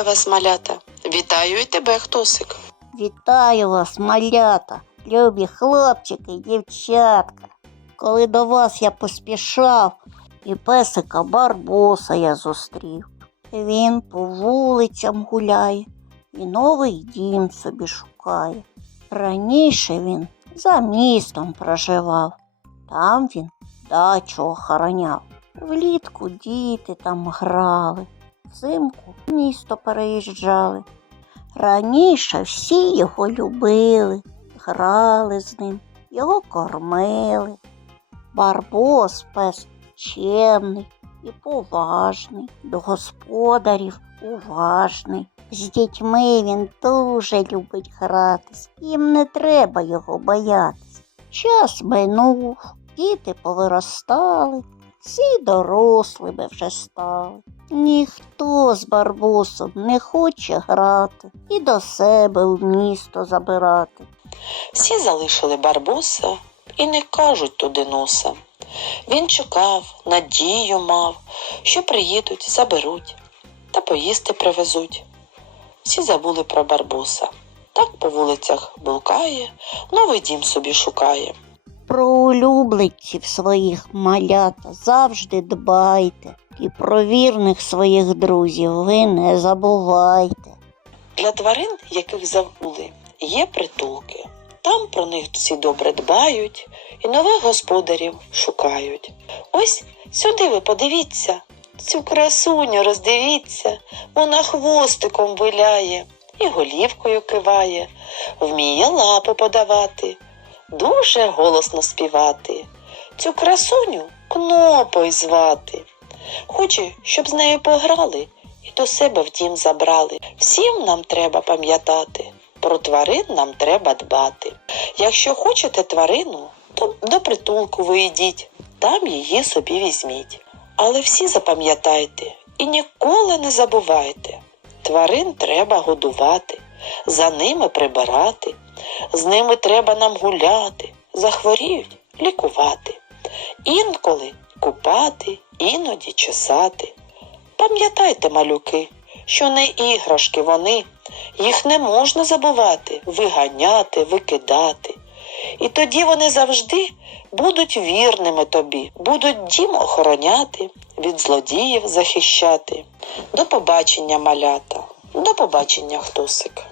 вас, малята. Вітаю і тебе, хтосик. Вітаю вас, малята, любі хлопчики і дівчатка. Коли до вас я поспішав, і песика Барбоса я зустрів. Він по вулицям гуляє і новий дім собі шукає. Раніше він за містом проживав, там він дачу охороняв. Влітку діти там грали, взимку в місто переїжджали. Раніше всі його любили, грали з ним, його кормили. Барбос пес чемний і поважний, до господарів уважний. З дітьми він дуже любить гратись, їм не треба його боятись. Час минув, діти повиростали, всі дорослими вже стали. Ніхто з барбосом не хоче грати і до себе в місто забирати. Всі залишили барбоса і не кажуть туди носа. Він чекав, надію мав, що приїдуть, заберуть та поїсти привезуть. Всі забули про барбоса. Так по вулицях блукає, новий дім собі шукає. Про улюбленців своїх малята завжди дбайте, і про вірних своїх друзів ви не забувайте. Для тварин, яких забули, є притулки. Там про них всі добре дбають і нових господарів шукають. Ось сюди ви подивіться, цю красуню роздивіться, вона хвостиком виляє і голівкою киває, вміє лапу подавати, дуже голосно співати. Цю красуню кнопою звати. Хоче, щоб з нею пограли і до себе в дім забрали. Всім нам треба пам'ятати, про тварин нам треба дбати. Якщо хочете тварину, то до притулку ви йдіть, там її собі візьміть. Але всі запам'ятайте і ніколи не забувайте. Тварин треба годувати, за ними прибирати, з ними треба нам гуляти, захворіють лікувати. Інколи купати, іноді чесати. Пам'ятайте, малюки, що не іграшки вони, їх не можна забувати, виганяти, викидати. І тоді вони завжди будуть вірними тобі, будуть дім охороняти, від злодіїв захищати. До побачення, малята, до побачення, хтосик.